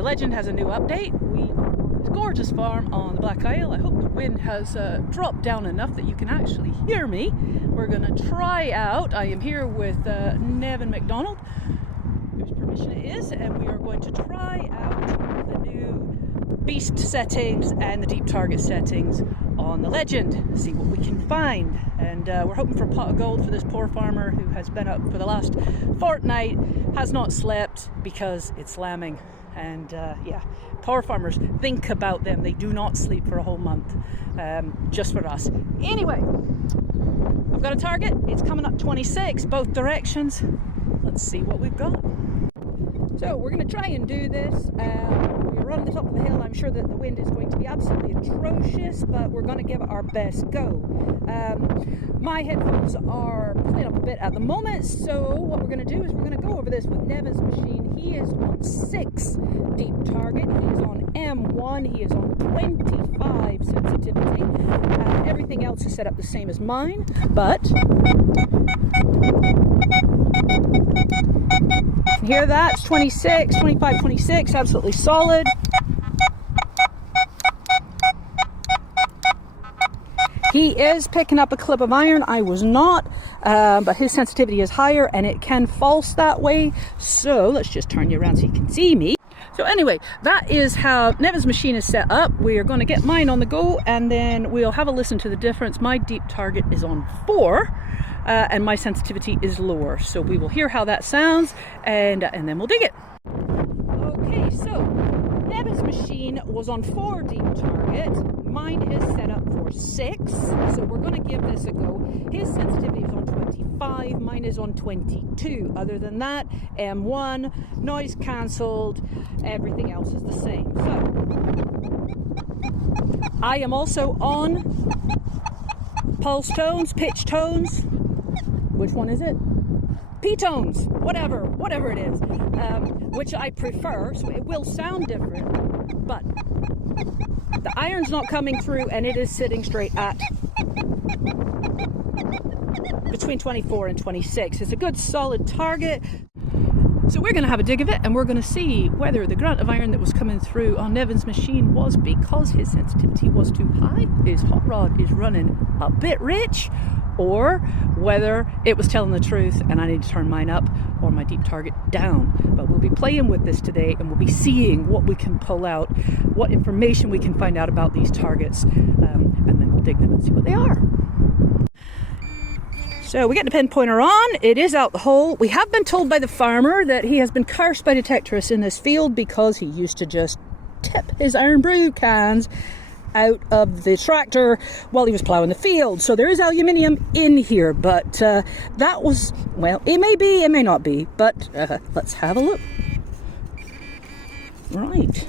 the legend has a new update. We are on this gorgeous farm on the Black Isle. I hope the wind has dropped down enough that you can actually hear me. We're going to try out, I am here with Nevin MacDonald, whose permission it is, and we are going to try out the new beast settings and the deep target settings on the legend, see what we can find. And we're hoping for a pot of gold for this poor farmer who has been up for the last fortnight, has not slept because it's lambing. And yeah, poor farmers, think about them. They do not sleep for a whole month, just for us. Anyway, I've got a target. It's coming up 26, both directions. Let's see what we've got. So we're going to try and do this. We're on the top of the hill. I'm sure that the wind is going to be absolutely atrocious, but we're going to give it our best go. My headphones are playing up a bit at the moment, so what we're going to do is we're going to go over this with Nevin's machine. He is on 6 deep target. He is on M1. He is on 25 sensitivity. Everything else is set up the same as mine, but hear that? It's 26, 25, 26, absolutely solid. He is picking up a clip of iron. I was not, but his sensitivity is higher and it can false that way. So let's just turn you around so you can see me. So anyway, that is how Nevin's machine is set up. We are going to get mine on the go and then we'll have a listen to the difference. My deep target is on 4. And my sensitivity is lower, so we will hear how that sounds and then we'll dig it. Okay, so Nevin's machine was on 4 deep target. Mine is set up for 6, so we're going to give this a go. His sensitivity is on 25, mine is on 22. Other than that, M1, noise cancelled, everything else is the same. So I am also on pulse tones, pitch tones. Which one is it? P-tones, whatever it is, which I prefer, so it will sound different, but the iron's not coming through and it is sitting straight at between 24 and 26. It's a good solid target. So we're going to have a dig of it and we're going to see whether the grunt of iron that was coming through on Nevin's machine was because his sensitivity was too high, his hot rod is running a bit rich, or whether it was telling the truth and I need to turn mine up or my deep target down. But we'll be playing with this today and we'll be seeing what we can pull out, what information we can find out about these targets, and then we'll dig them and see what they are. So we get the pinpointer on, it is out the hole. We have been told by the farmer that he has been cursed by detectorists in this field because he used to just tip his iron brew cans out of the tractor while he was plowing the field. So there is aluminium in here, but that was, well, it may be, it may not be, but let's have a look. Right.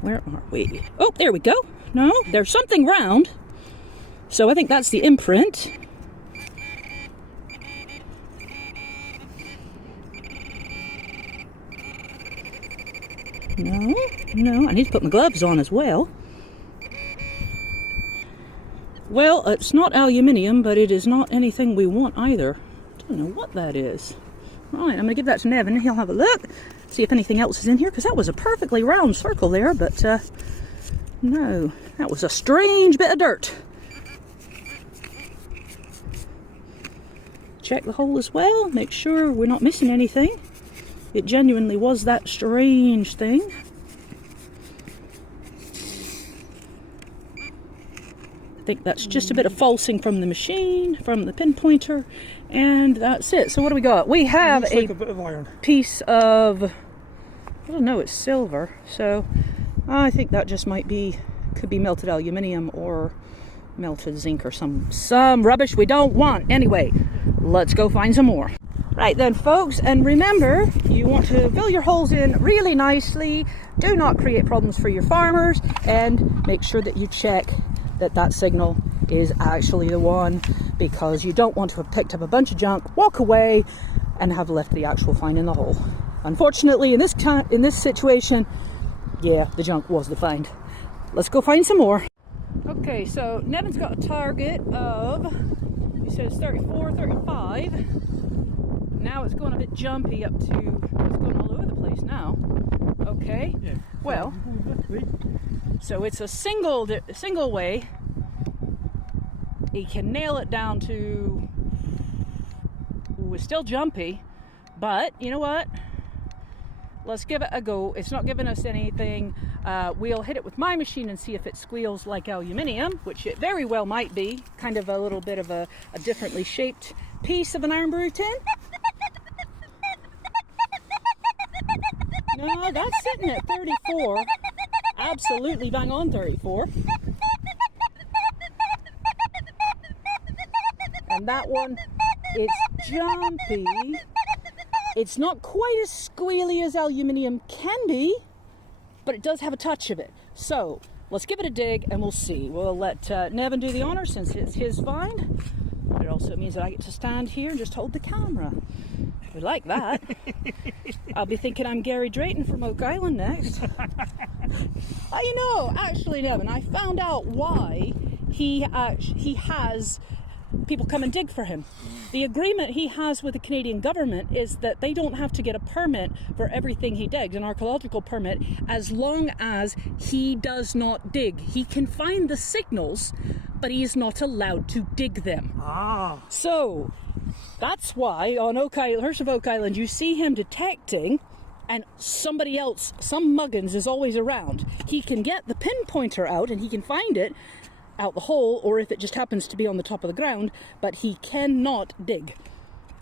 Where are we? Oh, there we go. No, there's something round. So I think that's the imprint. No, I need to put my gloves on as well. Well, it's not aluminium, but it is not anything we want either. Don't know what that is. Right, I'm going to give that to Nevin. He'll have a look, see if anything else is in here, because that was a perfectly round circle there, but no, that was a strange bit of dirt. Check the hole as well, make sure we're not missing anything. It genuinely was that strange thing. I think that's just a bit of falsing from the machine, from the pinpointer, and that's it. So what do we got? We have a bit of iron. Piece of, I don't know, it's silver. So I think that just might be, could be melted aluminium or melted zinc or some rubbish we don't want. Anyway, let's go find some more. Right then, folks, and remember, you want to fill your holes in really nicely. Do not create problems for your farmers, and make sure that you check that that signal is actually the one, because you don't want to have picked up a bunch of junk, walk away, and have left the actual find in the hole. Unfortunately, in this situation, yeah, the junk was the find. Let's go find some more. Okay, so Nevin's got a target of, he says 34, 35. Now it's going a bit jumpy up to, it's going all over the place. nice now. Okay. Yeah. Well, so it's a single way. He can nail it down to. Ooh, it's still jumpy, but you know what? Let's give it a go. It's not giving us anything. We'll hit it with my machine and see if it squeals like aluminium, which it very well might be. Kind of a little bit of a differently shaped piece of an iron brew tin. No, that's sitting at 34. Absolutely bang on 34. And that one, it's jumpy. It's not quite as squealy as aluminium can be, but it does have a touch of it. So let's give it a dig and we'll see. We'll let Nevin do the honor since it's his find. It also means that I get to stand here and just hold the camera. We like that. I'll be thinking I'm Gary Drayton from Oak Island next. You know, actually, Nevin, I found out why he has people come and dig for him. The agreement he has with the Canadian government is that they don't have to get a permit for everything he digs, an archaeological permit, as long as he does not dig. He can find the signals, but he is not allowed to dig them. Ah. So that's why on Hirsch of Oak Island, you see him detecting, and somebody else, some muggins, is always around. He can get the pinpointer out and he can find it out the hole, or if it just happens to be on the top of the ground, but he cannot dig.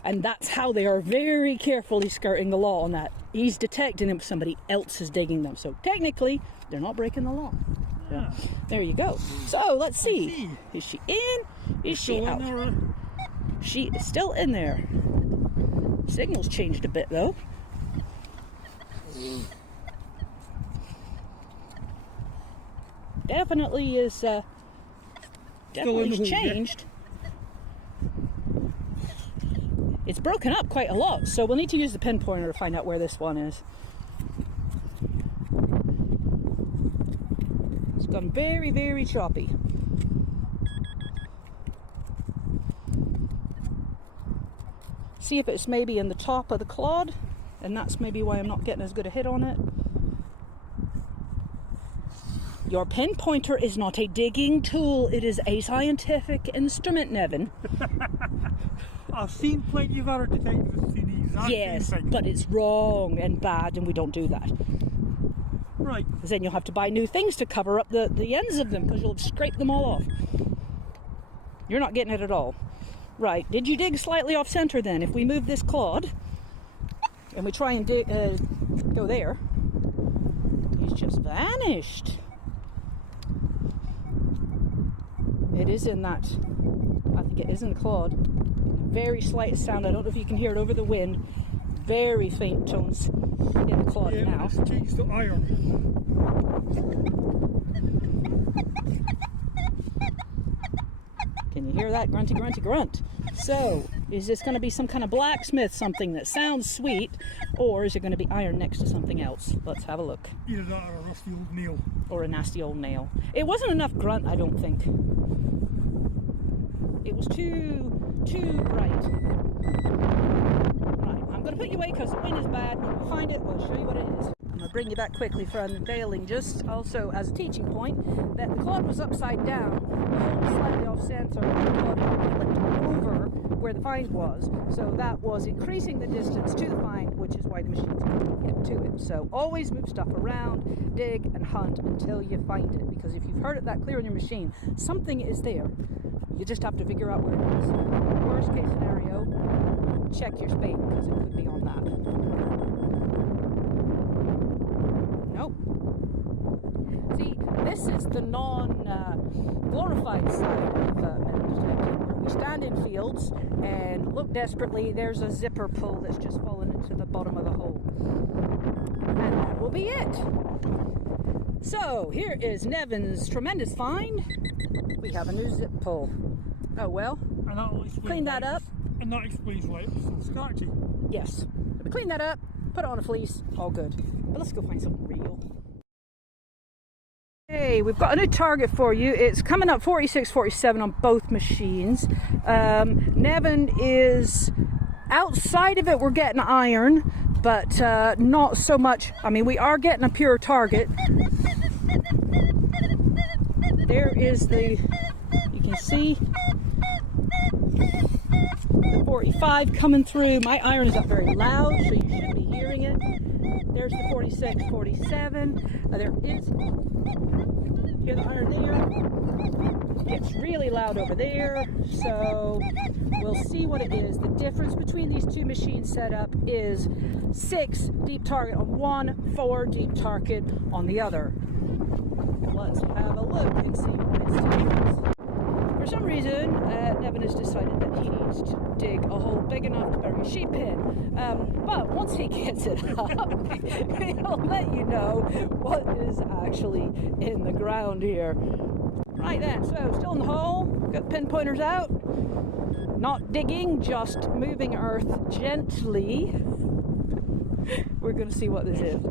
And that's how they are very carefully skirting the law on that. He's detecting them if somebody else is digging them. So technically, they're not breaking the law. Yeah. So, there you go. So let's see. Is she in? Is she out? She is still in there. Signal's changed a bit though. Definitely is definitely changed. It's broken up quite a lot, so we'll need to use the pinpointer to find out where this one is. It's gone very, very choppy. See if it's maybe in the top of the clod, and that's maybe why I'm not getting as good a hit on it. Your pinpointer is not a digging tool, it is a scientific instrument, Nevin. I've seen plenty of other detectives that see the exact same thing. But it's wrong and bad, and we don't do that. Right. Because then you'll have to buy new things to cover up the ends of them, because you'll scrape them all off. You're not getting it at all. Right, did you dig slightly off center then? If we move this clod, and we try and dig, go there, he's just vanished. It is in that, I think it is in the clod. Very slight sound, I don't know if you can hear it over the wind. Very faint tones in the clod now. It's changed to iron. Can you hear that grunty, grunty, grunt? So, is this going to be some kind of blacksmith, something that sounds sweet, or is it going to be iron next to something else? Let's have a look. Either that or a rusty old nail. Or a nasty old nail. It wasn't enough grunt, I don't think. It was too bright. Right, I'm going to put you away because the wind is bad. When we find it, we'll show you what it is. I'm going to bring you back quickly for unveiling, just also as a teaching point, that the clod was upside down, the hole was slightly off center, and the clod had flipped over where the find was, so that was increasing the distance to the find, which is why the machines couldn't get to it. So always move stuff around, dig and hunt until you find it, because if you've heard it that clear on your machine, something is there. You just have to figure out where it is. Worst case scenario, check your spade, because it could be on that. Nope. See, this is the non-glorified side of metal detecting, where we stand in fields and look desperately. There's a zipper pull that's just fallen into the bottom of the hole. And that will be it. So, here is Nevin's tremendous find. We have a new zip pull. Oh well, clean that up. And that explains why it was so scratchy. Yes. So we clean that up, put it on a fleece, all good. But let's go find something real. Hey, we've got a new target for you. It's coming up 46, 47 on both machines. Nevin is outside of it, we're getting iron, but not so much. I mean, we are getting a pure target. There is the, you can see the 45 coming through. My iron is up very loud, so you should be hearing it. There's the 46, 47. There is, hear the iron there. It's really loud over there, so we'll see what it is. The difference between these two machines setup is 6 deep target on one, 4 deep target on the other. Let's have a look and see what it's telling us. For some reason, Nevin has decided that he needs to dig a hole big enough to bury a sheep in. But once he gets it up, he'll let you know what is actually in the ground here. Right then, so still in the hole, got the pinpointers out. Not digging, just moving earth gently. We're going to see what this is.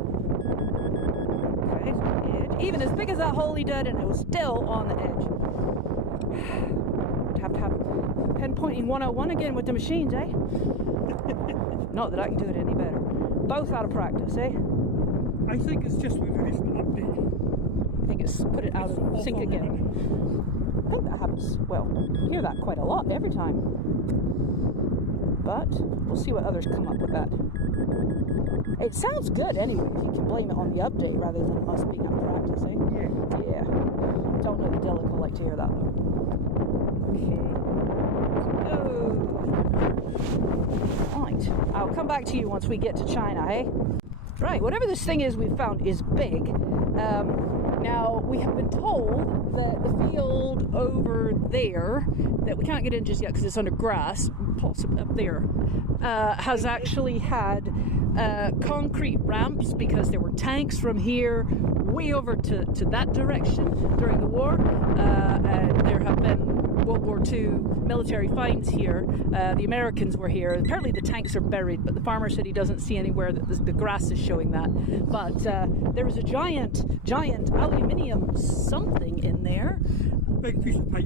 Okay, so the edge. Even as big as that hole he did, and it was still on the edge. Would have to have pinpointing 101 again with the machines, eh? Not that I can do it any better. Both out of practice, eh? I think it's just with a recent update. I think it's put it out of sync again. I think that happens, well, you hear that quite a lot every time. But we'll see what others come up with that. It sounds good anyway, if you can blame it on the update rather than us being out of practice, eh? Yeah. Don't know the Delic will like to hear that though. Okay. Right. I'll come back to you once we get to China, eh? Right, whatever this thing is we've found is big. Now, we have been told that the field over there, that we can't get in just yet because it's under grass, possibly up there, has actually had concrete ramps because there were tanks from here way over to that direction during the war, and there have been World War II military finds here. The Americans were here. Apparently the tanks are buried, but the farmer said he doesn't see anywhere that the grass is showing that. But there was a giant aluminium something in there. Big piece of pipe.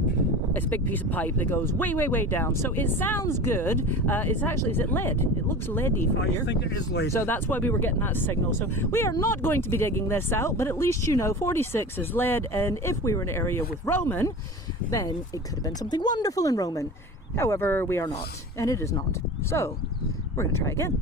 It's a big piece of pipe that goes way, way, way down. So it sounds good. It's actually, is it lead? It looks leady from here. I think it is lead. So that's why we were getting that signal. So we are not going to be digging this out, but at least you know 46 is lead. And if we were in an area with Roman, then it could have been something wonderful in Roman. However, we are not, and it is not. So we're going to try again.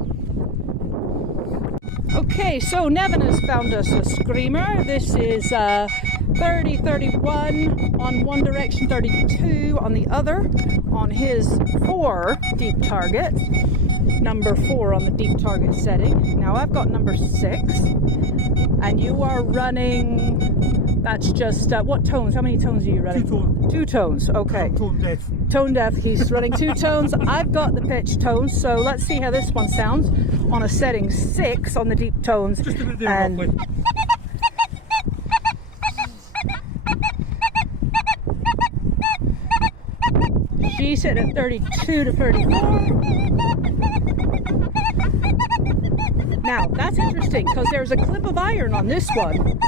Okay, so Nevin has found us a screamer. This is 30, 31 on one direction, 32 on the other, on his 4 deep target, number 4 on the deep target setting. Now I've got number 6, and you are running, that's just, what tones? How many tones are you running? 2 tones. 2 tones, okay. I'm tone deaf. Tone deaf, he's running 2 tones. I've got the pitch tones, so let's see how this one sounds on a setting 6 on the deep tones. Just a bit there, and roughly. she's sitting at 32 to 34. Now, that's interesting because there's a clip of iron on this one.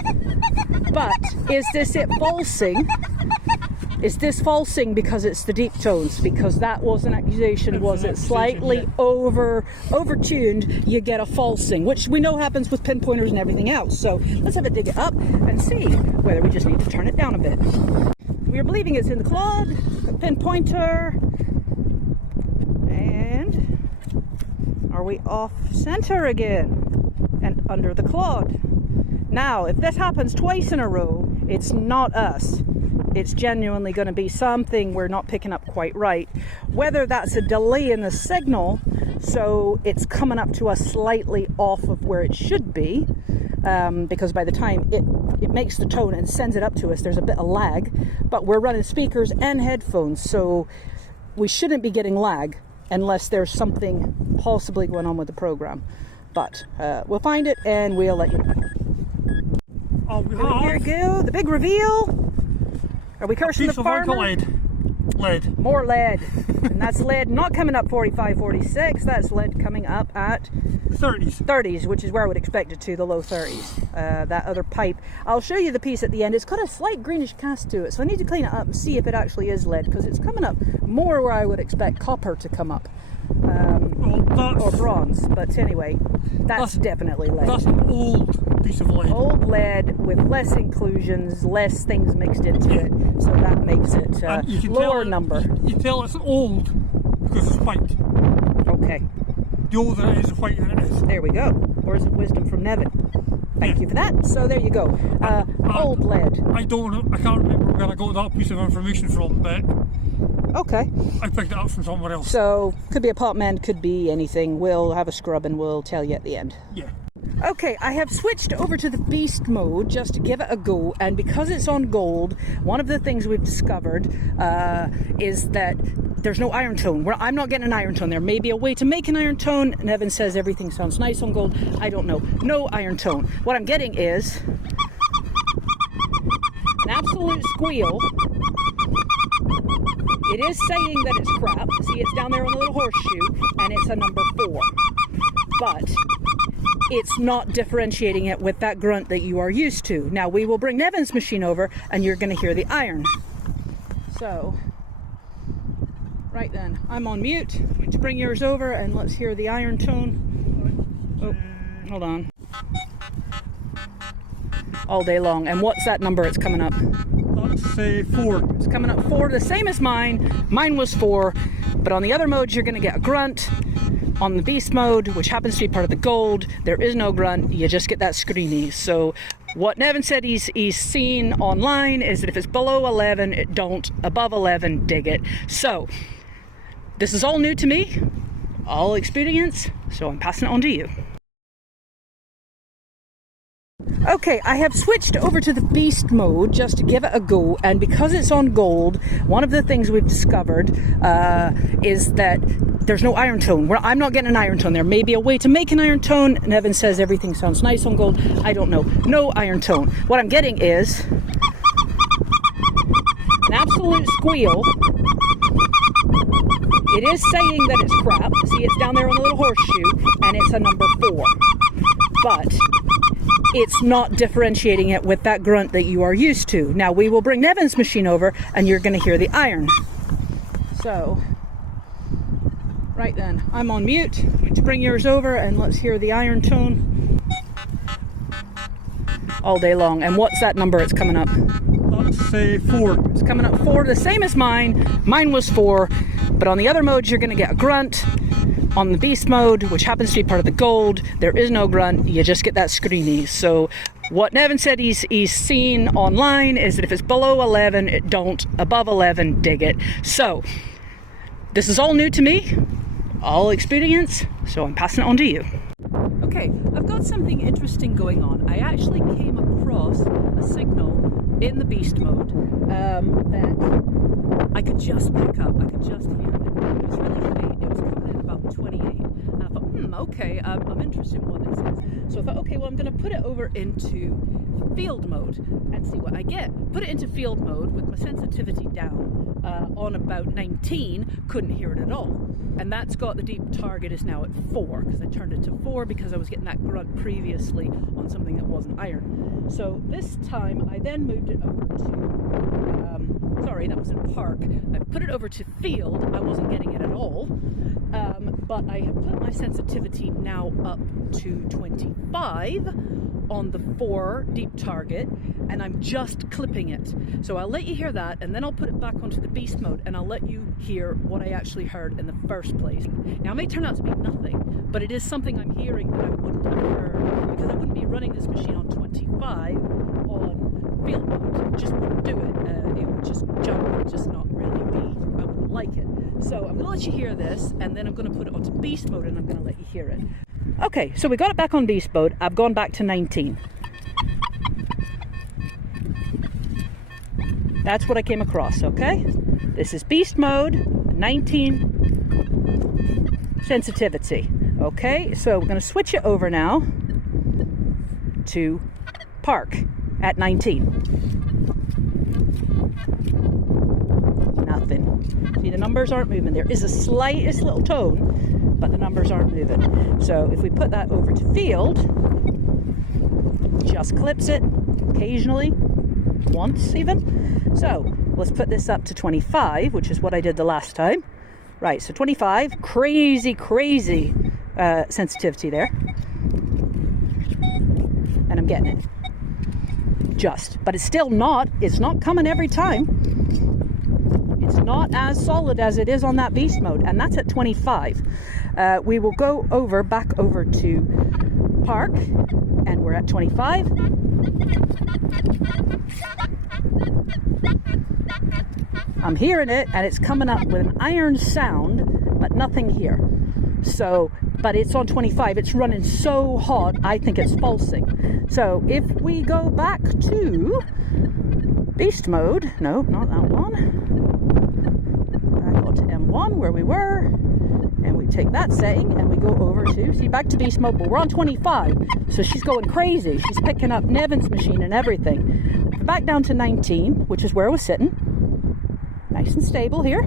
But is this it falsing? Is this falsing because it's the deep tones? Because that was an accusation, was it slightly over-tuned, you get a falsing, which we know happens with pinpointers and everything else. So let's have a dig it up and see whether we just need to turn it down a bit. We are believing it's in the clod, the pinpointer, and are we off center again and under the clod? Now, if this happens twice in a row, it's not us. It's genuinely going to be something we're not picking up quite right. Whether that's a delay in the signal, so it's coming up to us slightly off of where it should be, because by the time it makes the tone and sends it up to us, there's a bit of lag. But we're running speakers and headphones, so we shouldn't be getting lag unless there's something possibly going on with the program. But we'll find it and we'll let you know. Here we go, the big reveal. Are we cursing the farmer? Lead. More lead. And that's lead not coming up 45, 46. That's lead coming up at 30s. 30s, which is where I would expect it to, the low 30s. That other pipe. I'll show you the piece at the end. It's got a slight greenish cast to it, so I need to clean it up and see if it actually is lead, because it's coming up more where I would expect copper to come up. or bronze. But anyway, that's definitely lead. That's an old piece of lead. Old lead with less inclusions, less things mixed into it, so that makes it lower number. You tell it's old because it's white. Okay. The older it is, the whiter it is. There we go. Words of wisdom from Nevin. Thank you for that. So there you go. Old lead. I don't know. I can't remember where I got that piece of information from, but okay. I picked it up from somewhere else. So could be a pot man, could be anything. We'll have a scrub and we'll tell you at the end. Yeah. Okay, I have switched over to the beast mode just to give it a go, and because it's on gold, one of the things we've discovered is that there's no iron tone. I'm not getting an iron tone. There may be a way to make an iron tone, and Evan says everything sounds nice on gold. I don't know. No iron tone. What I'm getting is an absolute squeal. It is saying that it's crap. See, it's down there on the little horseshoe, and it's a number 4. But it's not differentiating it with that grunt that you are used to. Now, we will bring Nevin's machine over, and you're going to hear the iron. So, right then, I'm on mute. Let's bring yours over, and let's hear the iron tone. Oh, hold on. All day long. And what's that number it's coming up? Let's say 4. It's coming up 4, the same as mine. Mine was 4, but on the other modes, you're going to get a grunt. On the beast mode, which happens to be part of the gold, there is no grunt. You just get that screamy. So what Nevin said he's seen online is that if it's below 11, don't. Above 11, dig it. So this is all new to me, all experience, so I'm passing it on to you. Okay, I have switched over to the beast mode just to give it a go, and because it's on gold, one of the things we've discovered is that there's no iron tone. I'm not getting an iron tone. There may be a way to make an iron tone, and Evan says everything sounds nice on gold. I don't know. No iron tone. What I'm getting is an absolute squeal. It is saying that it's crap. See, it's down there on the little horseshoe, and it's a number 4. But it's not differentiating it with that grunt that you are used to. Now, we will bring Nevin's machine over, and you're going to hear the iron. So, right then, I'm on mute. Let's bring yours over, and let's hear the iron tone. All day long. And what's that number it's coming up? Let's say 4. It's coming up 4, the same as mine. Mine was 4, but on the other modes, you're going to get a grunt. On the beast mode, which happens to be part of the gold, there is no grunt. You just get that screamy. So what Nevin said he's seen online is that if it's below 11, don't. Above 11, dig it. So this is all new to me, all experience, so I'm passing it on to you. Okay, I've got something interesting going on. I actually came across a signal in the beast mode that I could just pick up. I could just hear it. It was really faint. It was coming in about 28. And I thought, okay, I'm interested in what this is. So I thought, okay, well, I'm going to put it over into field mode and see what I get. Put it into field mode with my sensitivity down on about 19, couldn't hear it at all. And that's got the deep target is now at 4, because I turned it to 4 because I was getting that grunt previously on something that wasn't iron. So this time I then moved it over to, sorry, that was in park. I put it over to field. I wasn't getting it at all. But I have put my sensitivity now up to 25 on the 4 deep target, and I'm just clipping it. So I'll let you hear that, and then I'll put it back onto the beast mode, and I'll let you hear what I actually heard in the first place. Now, it may turn out to be nothing, but it is something I'm hearing that I wouldn't have heard, because I wouldn't be running this machine on 25 on field mode. It just wouldn't do it. It would just jump and just not really be, I wouldn't like it. So I'm going to let you hear this, and then I'm going to put it onto beast mode, and I'm going to let you hear it. Okay, so we got it back on beast mode. I've gone back to 19. That's what I came across, okay? This is beast mode, 19 sensitivity. Okay, so we're going to switch it over now to park at 19. Nothing. See, the numbers aren't moving. There is a slightest little tone, but the numbers aren't moving. So if we put that over to field, just clips it occasionally, once even. So let's put this up to 25, which is what I did the last time. Right, so 25, crazy sensitivity there. And I'm getting it. Just, but it's still not, it's not coming every time. It's not as solid as it is on that beast mode, and that's at 25. We will go back over to park, and we're at 25. I'm hearing it, and it's coming up with an iron sound, but nothing here. So, but it's on 25. It's running so hot, I think it's pulsing. So if we go back to beast mode, no, not that one. Back to M1 where we were, and we take that setting and we go over to, see, back to beast mode, but we're on 25. So she's going crazy. She's picking up Nevin's machine and everything. Back down to 19, which is where I was sitting. Nice and stable here.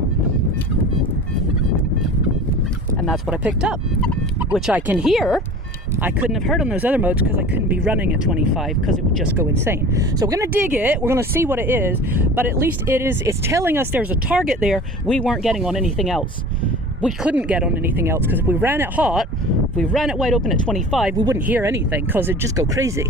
And that's what I picked up, which I can hear. I couldn't have heard on those other modes because I couldn't be running at 25 because it would just go insane. So we're going to dig it. We're going to see what it is, but at least it's telling us there's a target there we weren't getting on anything else. We couldn't get on anything else because if we ran it hot, if we ran it wide open at 25, we wouldn't hear anything because it'd just go crazy.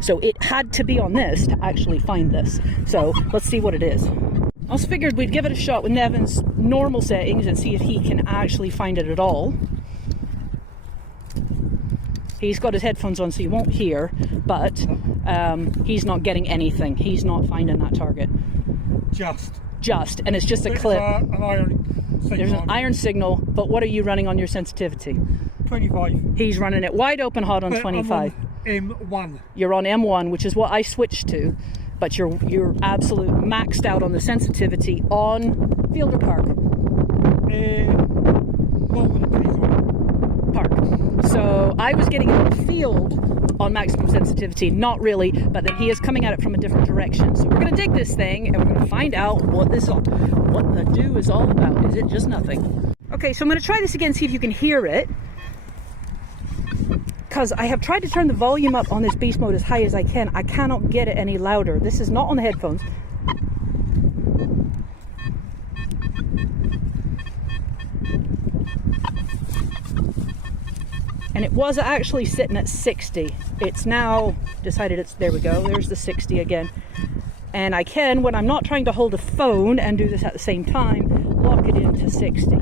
So it had to be on this to actually find this. So let's see what it is. I also figured we'd give it a shot with Nevin's normal settings and see if he can actually find it at all. He's got his headphones on so he won't hear, but he's not getting anything. He's not finding that target. Just, and it's just a clip. There's an iron signal, but what are you running on your sensitivity? 25. He's running it wide open hot on 25. I'm on M1. You're on M1, which is what I switched to, but you're absolute maxed out on the sensitivity on field or park? Park. So I was getting it on the field on maximum sensitivity, not really, but then he is coming at it from a different direction. So we're going to dig this thing and we're going to find out what the do is all about. Is it just nothing? Okay, so I'm going to try this again, see if you can hear it. Because I have tried to turn the volume up on this beast mode as high as I can. I cannot get it any louder. This is not on the headphones. And it was actually sitting at 60. It's now decided there we go, there's the 60 again. And I can, when I'm not trying to hold a phone and do this at the same time, lock it into 60.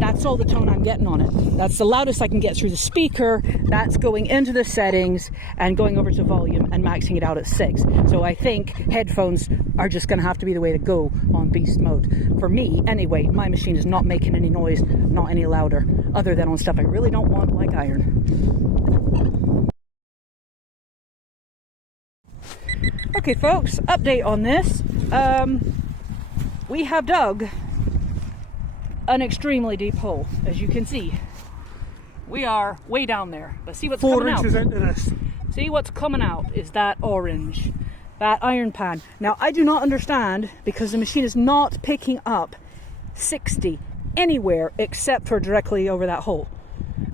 That's all the tone I'm getting on it. That's the loudest I can get through the speaker. That's going into the settings and going over to volume and maxing it out at 6. So I think headphones are just going to have to be the way to go on beast mode. For me, anyway, my machine is not making any noise, not any louder, other than on stuff I really don't want, like iron. Okay, folks, update on this. We have dug an extremely deep hole, as you can see. We are way down there, but see what's coming out. 4 inches into this. See what's coming out is that orange, that iron pan. Now I do not understand, because the machine is not picking up 60 anywhere except for directly over that hole.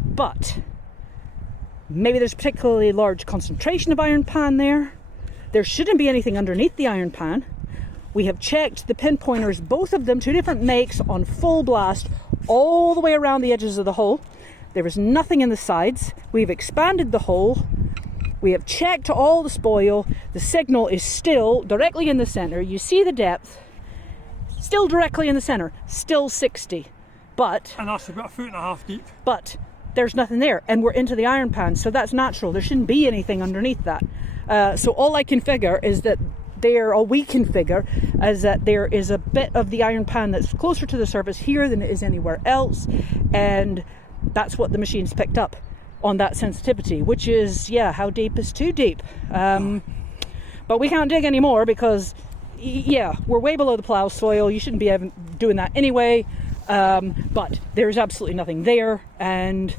But maybe there's a particularly large concentration of iron pan there. There shouldn't be anything underneath the iron pan. We have checked the pinpointers, both of them, 2 different makes, on full blast all the way around the edges of the hole. There is nothing in the sides. We've expanded the hole. We have checked all the spoil. The signal is still directly in the center. You see the depth, still directly in the center, still 60. But, and that's about 1.5 feet deep. But there's nothing there, and we're into the iron pan, so that's natural. There shouldn't be anything underneath that. So all I can figure is that we can figure is that there is a bit of the iron pan that's closer to the surface here than it is anywhere else, and that's what the machine's picked up on that sensitivity, which is, yeah, how deep is too deep. But we can't dig anymore because, yeah, we're way below the plow soil. You shouldn't be doing that anyway, but there's absolutely nothing there, and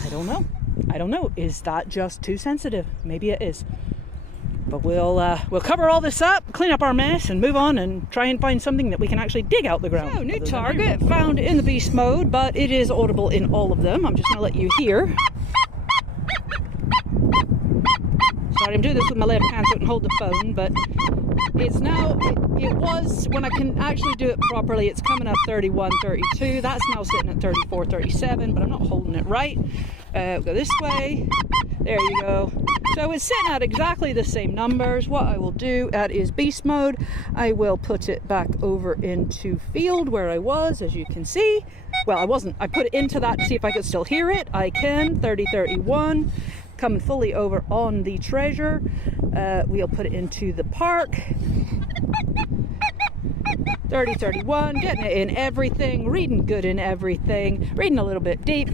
I don't know. Is that just too sensitive? Maybe it is. But we'll cover all this up, clean up our mess, and move on and try and find something that we can actually dig out the ground. So, new target found in the beast mode, but it is audible in all of them. I'm just going to let you hear. So sorry, I'm doing this with my left hand so I can hold the phone, but it's now, it was, when I can actually do it properly, it's coming up 31, 32. That's now sitting at 34, 37, but I'm not holding it right. Go this way. There you go. So it's sitting at exactly the same numbers. What I will do at is beast mode. I will put it back over into field where I was, as you can see. Well, I wasn't. I put it into that to see if I could still hear it. I can. 30, 31. Coming fully over on the treasure. We'll put it into the park. 30, 31. Getting it in everything. Reading good in everything. Reading a little bit deep.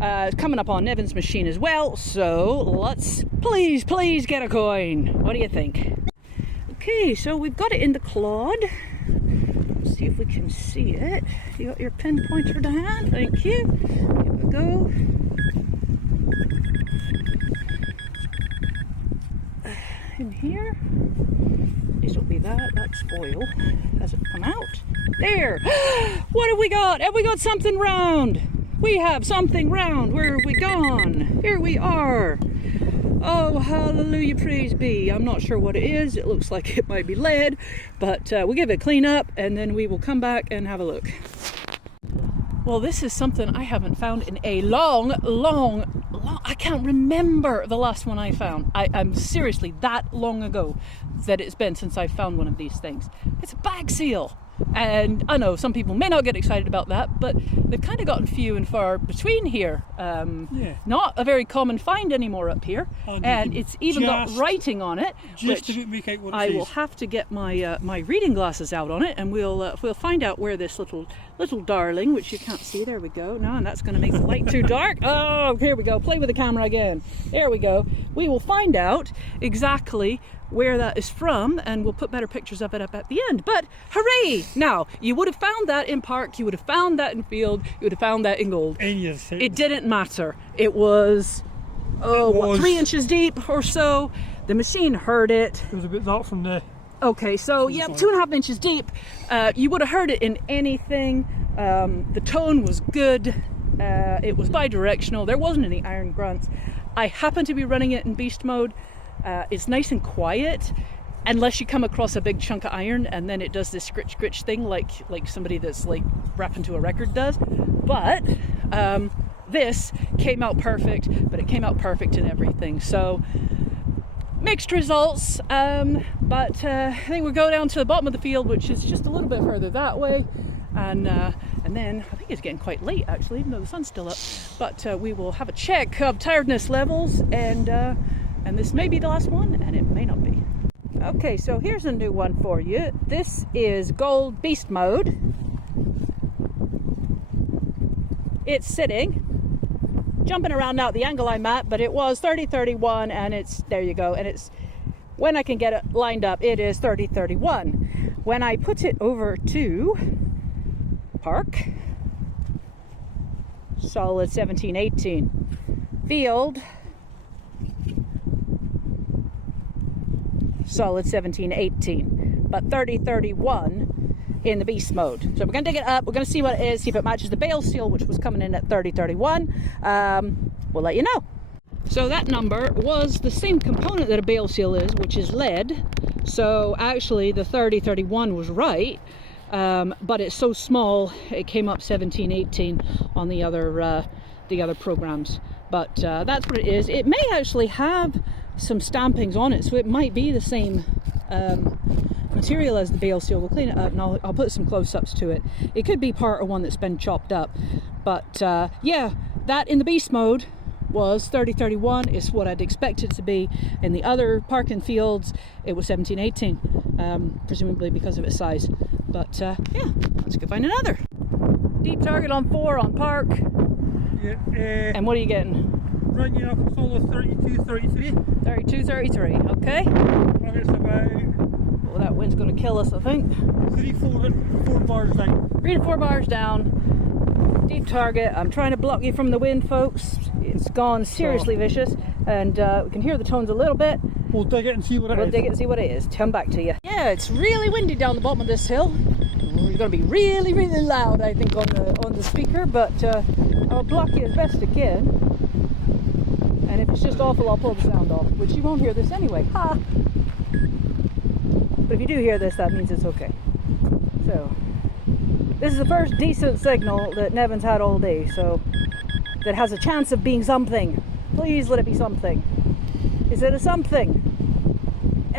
Coming up on Nevin's machine as well, so let's please get a coin. What do you think? Okay, so we've got it in the clod. Let's see if we can see it. You got your pen pointer to hand? Thank you. Here we go. In here. This will be that. That's foil. Has it come out? There! What have we got? Have we got something round? We have something round. Where have we gone? Here we are. Oh, hallelujah, praise be. I'm not sure what it is. It looks like it might be lead, but we'll give it a clean up and then we will come back and have a look. Well, this is something I haven't found in a long, I can't remember the last one I found. I'm seriously that long ago that it's been since I found one of these things. It's a bag seal. And I know some people may not get excited about that, but they've kind of gotten few and far between here. Not a very common find anymore up here, and it's even got writing on it, just which to make out what it I will says. have to get my my reading glasses out on it, and we'll find out where this little darling, which you can't see, there we go. No, and that's going to make the light too dark. Oh, here we go. Play with the camera again. There we go. We will find out exactly where that is from, and we'll put better pictures of it up at the end. But hooray! Now, you would have found that in park, you would have found that in field, you would have found that in gold. It didn't matter. It was, what, 3 inches deep or so. The machine heard it. It was a bit dark from there. Okay, so yeah, 2.5 inches deep. You would have heard it in anything. The tone was good. It was bi-directional. There wasn't any iron grunts. I happened to be running it in beast mode. It's nice and quiet, unless you come across a big chunk of iron, and then it does this scritch thing like somebody that's like rapping to a record does. But this came out perfect, but it came out perfect in everything. So mixed results, but I think we'll go down to the bottom of the field, which is just a little bit further that way, and then I think it's getting quite late actually, even though the sun's still up. But we will have a check of tiredness levels, and this may be the last one, and it may not be. Okay, so here's a new one for you. This is gold beast mode. It's sitting, jumping around now at the angle I'm at, but it was 30-31, and it's, there you go, and it's, when I can get it lined up, it is 30-31. When I put it over to park, solid 17-18. Field, solid 17-18, but 30-31 in the beast mode. So we're going to dig it up, we're going to see what it is, see if it matches the bale steel, which was coming in at 30-31. We'll let you know. So that number was the same component that a bale seal is, which is lead. So actually the 30-31 was right, but it's so small it came up 17-18 on the other programs. But that's what it is. It may actually have some stampings on it, so it might be the same material as the bale steel. We'll clean it up and I'll put some close-ups to it. It could be part of one that's been chopped up, but yeah, that in the beast mode was 30-31. It's what I'd expect it to be. In the other parking fields it was 17-18, presumably because of its size. But yeah, let's go find another. Deep target on 4 on park. Yeah, and what are you getting? Right now, a solid 32-33. 32-33, okay. And it's about, well, that wind's going to kill us, I think. 4 bars down. 3 to 4 bars down. Deep target. I'm trying to block you from the wind, folks. It's gone seriously vicious, and we can hear the tones a little bit. We'll dig it and see what it is. We'll dig it and see what it is. Come back to you. Yeah, it's really windy down the bottom of this hill. It's going to be really, really loud, I think, on the speaker, but I'll block you as best I can. And if it's just awful, I'll pull the sound off, which you won't hear this anyway. Ha! But if you do hear this, that means it's okay. So, this is the first decent signal that Nevin's had all day, so that has a chance of being something. Please let it be something. Is it a something?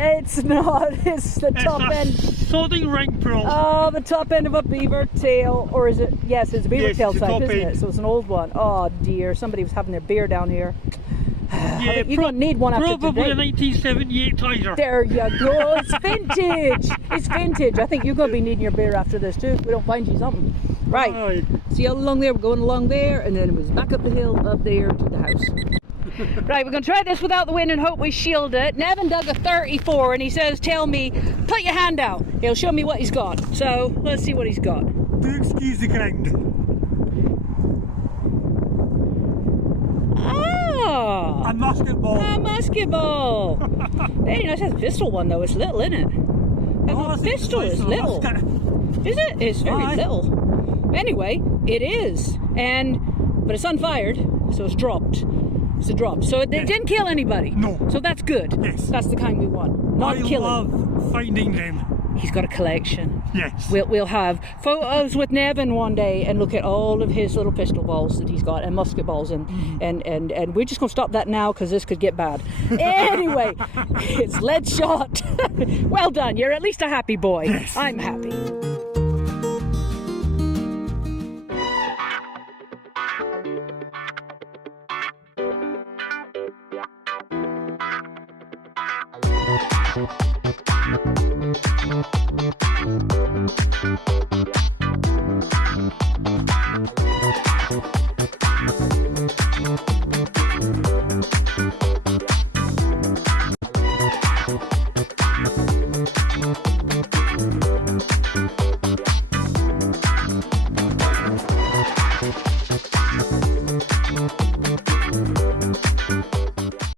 It's not. It's the top end. Sodding ring pull. Oh, the top end of a beaver tail. Or is it? Yes, it's a beaver tail type, isn't it? So it's an old one. Oh dear, somebody was having their beer down here. Yeah, you're going to need one after probably today. a 1978 Tiger. There you go. It's vintage. It's vintage. I think you're going to be needing your beer after this too. If we don't find you something. Right. Aye. See how along there? We're going along there, and then it was back up the hill, up there to the house. Right, we're going to try this without the wind and hope we shield it. Nevin dug a 34 and he says, tell me, put your hand out. He'll show me what he's got. So, let's see what he's got. Do excuse the grind. Ah! A musket ball. A musket ball. Very nice. That's a pistol one though. It's little, isn't it? That's Oh, a pistol. It's little. Is it? It's very Aye. little. Anyway, it is. But it's unfired, so it's dropped. It's a drop. So it didn't kill anybody. No. So that's good. Yes. That's the kind we want. Not I killing. love finding them. He's got a collection. Yes. We'll have photos with Nevin one day and look at all of his little pistol balls that he's got and musket balls and we're just gonna stop that now because this could get bad. Anyway, it's lead shot. Well done. You're at least a happy boy. Yes. I'm happy.